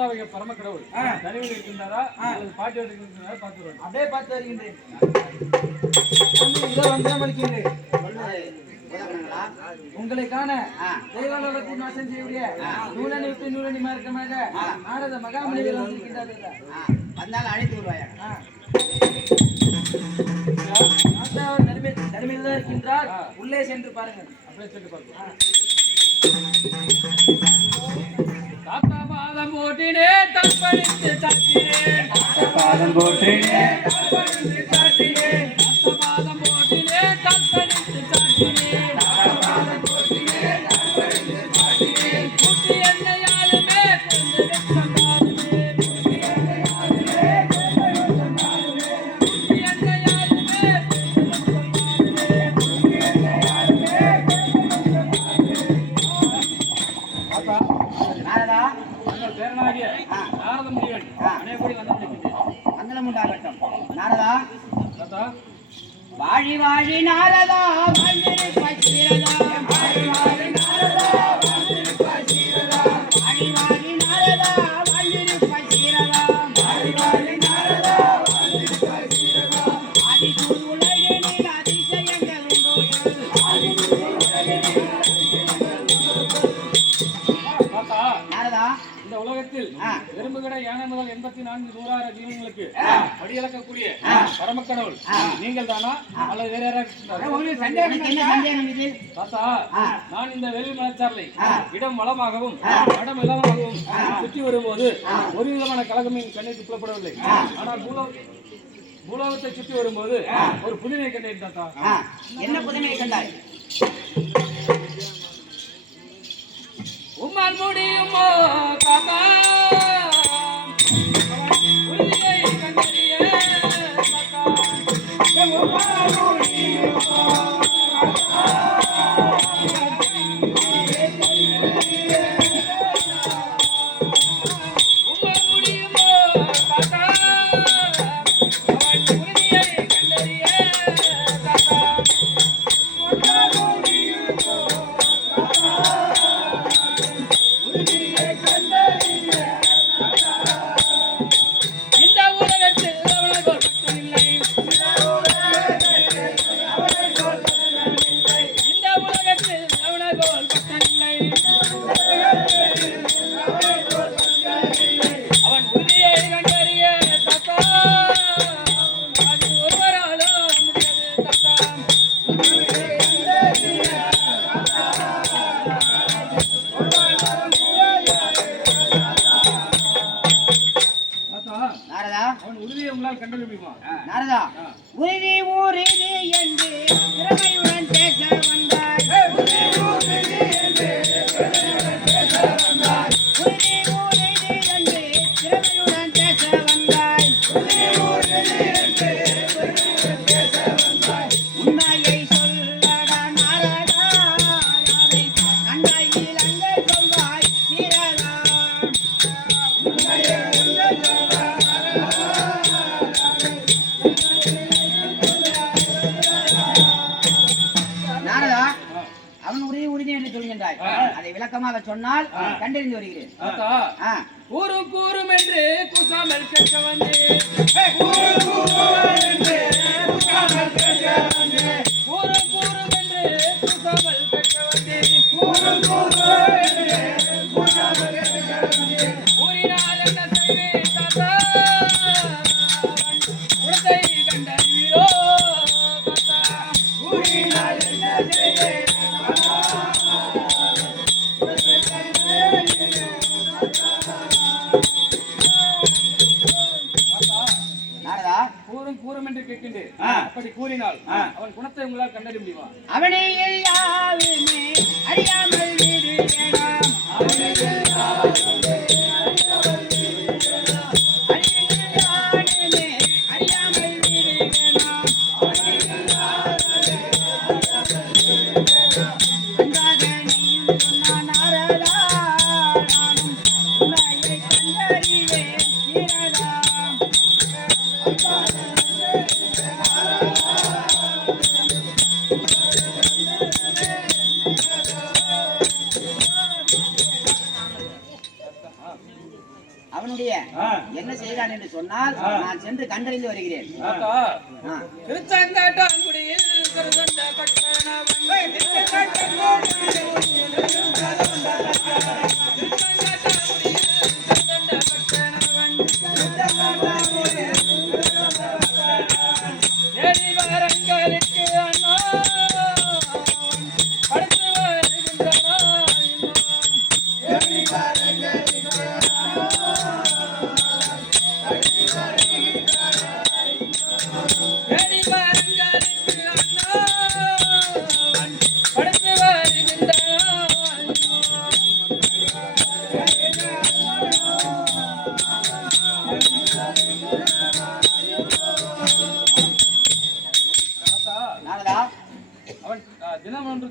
ஆகிய பரம கடவுள். தனிவில் இருக்கின்றாரா? அல்லது பாட்டி இருக்கின்றாரா? பார்த்து வரணும் அப்படியே பார்த்து வருகின்றேன். இதோ வந்தனம் அளிக்கின்றேன் உதகணுங்களா? உங்களை காண ஆ. தெய்வாலோகத்தில் நாசம் செய்யக்கூடிய நூலனி விட்டு நூலனி மார்க்கமாக நாரத மகாமனிதர் வந்திருக்கின்றார்கள் வந்தாலும் அழைத்து வருவாயா? தனிமையில் தான் இருக்கின்றார். உள்ளே சென்று பாருங்கள். அப்படியே சொல்லி பார்க்கலாம் போட்டினே தற்பழித்து தாக்கினே பாதம் போட்டினே தாத்தா உண்டாகட்டும் நாரதா? வாழி வாழி நாரதா வாழ்ந்திரு இந்த உலகத்தில். எறும்புகடை யானை முதல் எண்பத்தி நான்கு நூறாயிரம் ஜீவன்களுக்கு அடியளக்கக்கூடிய பரமக்கடவுள். நீங்கள் தானா அல்லது வேற யாராவது தாத்தா. நான் இந்த வேள்வி மலச்சாரலை இடம் வளமாகவும் இடம் இளமாகவும் சுற்றி வரும்போது ஒரு விதமான கழகம் என் கண்ணிற்கு புலப்படவில்லை ஆனால் பூலோ பூலோகத்தை சுற்றி வரும்போது ஒரு புதினை கண்டேன் தாத்தா. என்ன புதுமையை கண்டாய்? நாரதா உறுதி ஊரிது உறுதி என்று சொல்கின்றாய். அதை விளக்கமாக சொன்னால் கண்டறிந்து வருகிறேன். ஆ, கூறும் கூறும் என்று கூசாமல் கேட்க வந்தேன். கூறும் கூறும் என்று கேட்கின்றேன் அப்படி கூறினால் அவன் குணத்தை உங்களால் கண்டறிய முடியுமா? யாவுமே அறியாமல் விடுவேனாம். என்ன செய்கிறான் என்று சொன்னால் நான் சென்று கண்டறிந்து வருகிறேன்.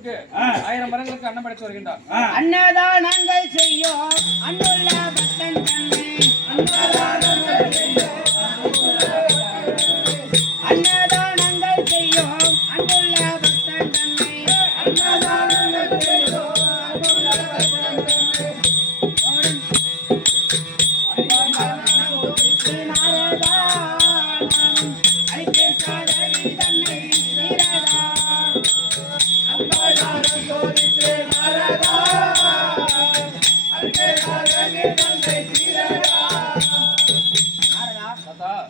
ஒன்றுக்கு ஆயிரம் மரங்களுக்கு அன்னம் படைத்து வருகின்றான் அன்னதானங்கள் செய்யும்.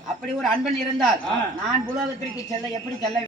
அப்படி ஒரு அன்பன் இருந்தால் நான் புலோகத்திற்கு செல்ல எப்படி செல்ல